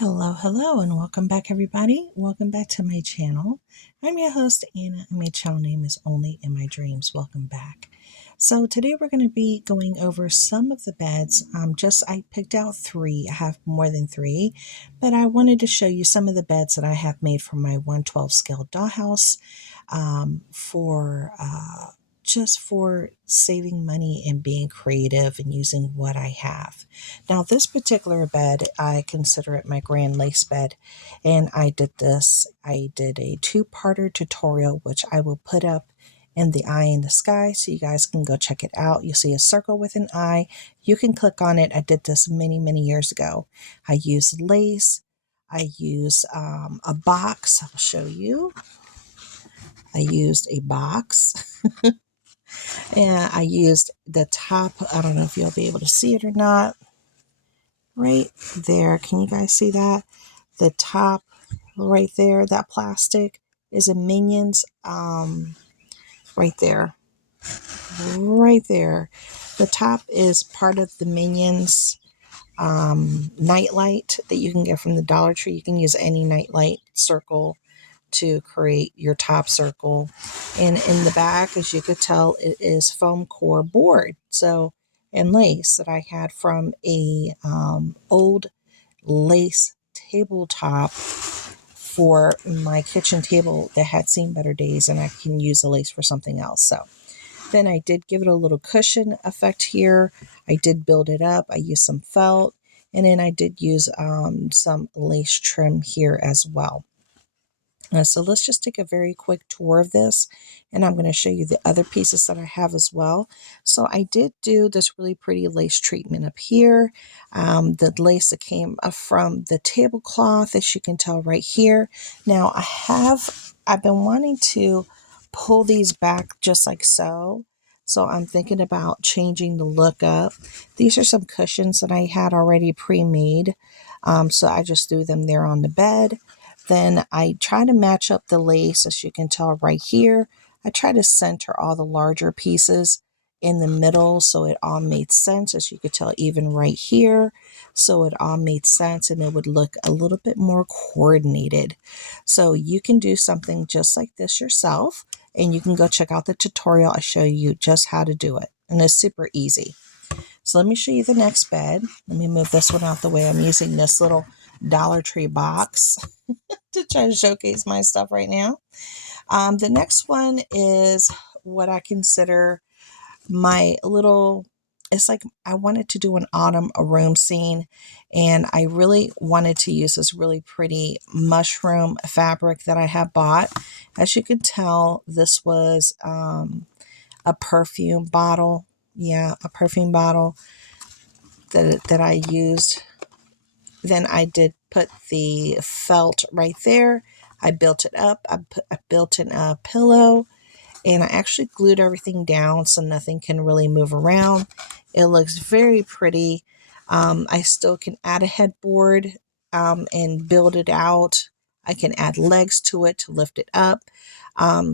Hello, and welcome back, everybody. Welcome back to my channel. I'm your host, Anna, and my channel name is Only in My Dreams. Welcome back. So today we're going to be going over some of the beds. I picked out three. I have more than three, but I wanted to show you some of the beds that I have made for my 112 scale dollhouse just for saving money and being creative and using what I have. Now, this particular bed, I consider it my grand lace bed, and I did a two-parter tutorial, which I will put up in the eye in the sky so you guys can go check it out. You'll see a circle with an eye. You can click on it. I did this many years ago. I used lace. I used a box. I'll show you. I used a box. And I used the top. I don't know if you'll be able to see it or not. Right there. Can you guys see that? The top right there, that plastic is a Minions. Right there. Right there. The top is part of the Minions nightlight that you can get from the Dollar Tree. You can use any nightlight circle to create your top circle. And in the back, as you could tell, it is foam core board and lace that I had from a old lace tabletop for my kitchen table that had seen better days, and I can use the lace for something else. So then I did give it a little cushion effect here. I did build it up. I used some felt, and then I did use some lace trim here as well. So let's just take a very quick tour of this, and I'm going to show you the other pieces that I have as well. So I did do this really pretty lace treatment up here. The lace that came from the tablecloth, as you can tell right here. Now I've been wanting to pull these back just like so. So I'm thinking about changing the look up. These are some cushions that I had already pre-made. So I just threw them there on the bed. Then I try to match up the lace, as you can tell right here. I try to center all the larger pieces in the middle so it all made sense, as you could tell even right here. So it all made sense and it would look a little bit more coordinated. So you can do something just like this yourself, and you can go check out the tutorial. I show you just how to do it, and it's super easy. So let me show you the next bed. Let me move this one out the way. I'm using this little Dollar Tree box to try to showcase my stuff right now. The next one is what I consider my little, it's like I wanted to do an autumn room scene, and I really wanted to use this really pretty mushroom fabric that I have bought. As you can tell, this was a perfume bottle. Yeah, a perfume bottle that I used. Then I did put the felt right there. I built it up. I built in a pillow, and I actually glued everything down so nothing can really move around. It looks very pretty. I still can add a headboard and build it out. I can add legs to it to lift it up.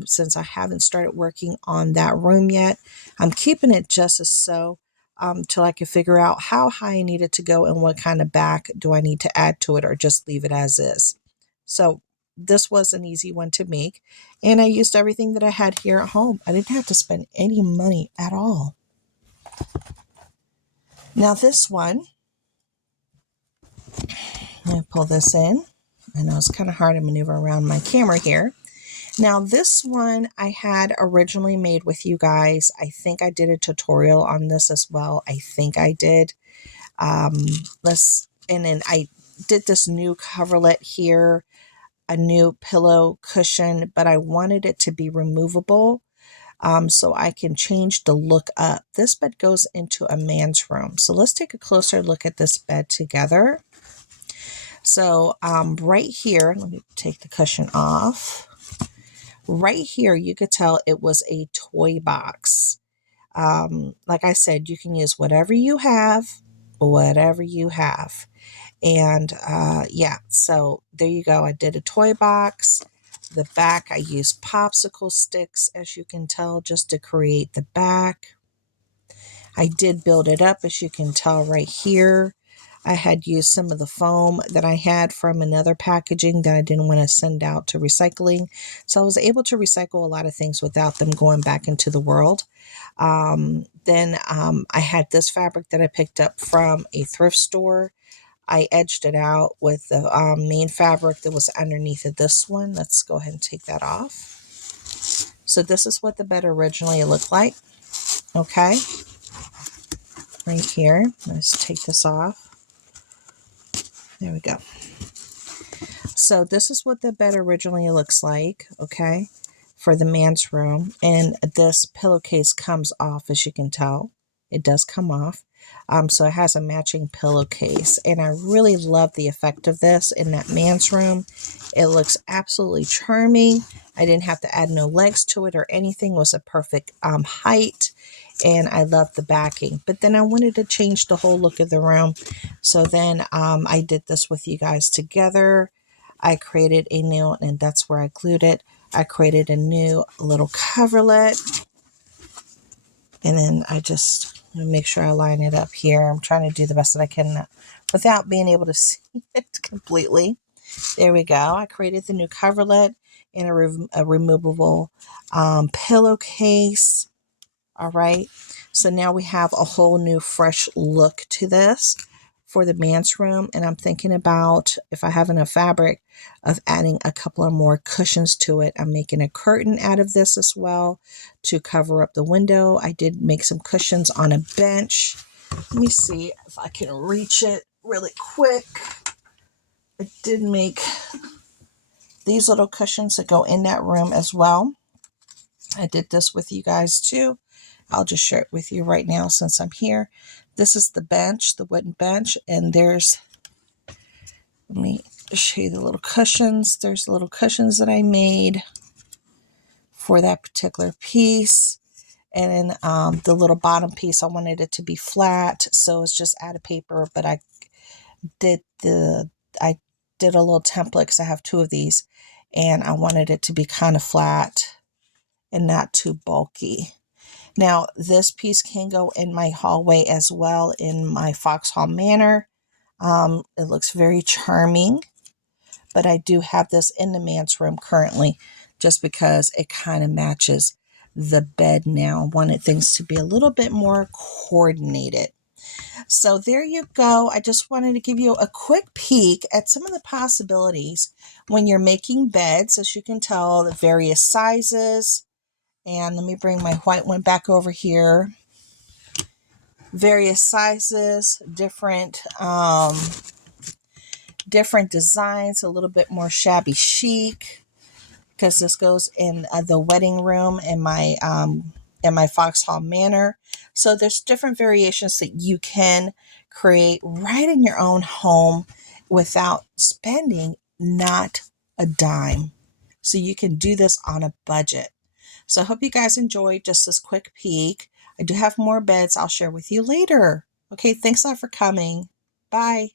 Since I haven't started working on that room yet, I'm keeping it just as so. Till I can figure out how high I need it to go and what kind of back do I need to add to it, or just leave it as is. So this was an easy one to make, and I used everything that I had here at home. I didn't have to spend any money at all. Now this one, I'm going to pull this in. I know it's kind of hard to maneuver around my camera here. Now this one I had originally made with you guys. I think I did a tutorial on this as well. I think I did. And then I did this new coverlet here, a new pillow cushion, but I wanted it to be removable so I can change the look up. This bed goes into a man's room. So let's take a closer look at this bed together. So right here, let me take the cushion off. Right here, you could tell it was a toy box. Like I said, you can use whatever you have. And yeah, so there you go. I did a toy box. The back, I used popsicle sticks, as you can tell, just to create the back. I did build it up, as you can tell right here. I had used some of the foam that I had from another packaging that I didn't want to send out to recycling. So I was able to recycle a lot of things without them going back into the world. Then I had this fabric that I picked up from a thrift store. I edged it out with the main fabric that was underneath of this one. Let's go ahead and take that off. So this is what the bed originally looked like. Okay. Right here. Let's take this off. There we go. So this is what the bed originally looks like. Okay. For the man's room. And this pillowcase comes off, as you can tell. It does come off. So it has a matching pillowcase. And I really love the effect of this in that man's room. It looks absolutely charming. I didn't have to add no legs to it or anything. It was a perfect height. And I love the backing. But then I wanted to change the whole look of the room. So then I did this with you guys together. I created a new, and that's where I glued it. I created a new little coverlet. And then I just make sure I line it up here. I'm trying to do the best that I can without being able to see it completely. There we go. I created the new coverlet in a removable pillowcase. All right. So now we have a whole new fresh look to this for the man's room. And I'm thinking about, if I have enough fabric, of adding a couple of more cushions to it. I'm making a curtain out of this as well to cover up the window. I did make some cushions on a bench. Let me see if I can reach it really quick. I did make these little cushions that go in that room as well. I did this with you guys too. I'll just share it with you right now since I'm here. This is the bench, the wooden bench, and there's, let me show you the little cushions. There's little cushions that I made for that particular piece. And then the little bottom piece, I wanted it to be flat, so it's just out of paper, but I did a little template because I have two of these, and I wanted it to be kind of flat and not too bulky. Now, this piece can go in my hallway as well in my Foxhall Manor. It looks very charming, but I do have this in the man's room currently just because it kind of matches the bed now. I wanted things to be a little bit more coordinated. So there you go. I just wanted to give you a quick peek at some of the possibilities when you're making beds. As you can tell, the various sizes. And let me bring my white one back over here. Various sizes, different designs, a little bit more shabby chic, because this goes in the wedding room in my Foxhall Manor. So there's different variations that you can create right in your own home without spending not a dime. So you can do this on a budget. So I hope you guys enjoyed just this quick peek. I do have more beds I'll share with you later. Okay, thanks a lot for coming. Bye.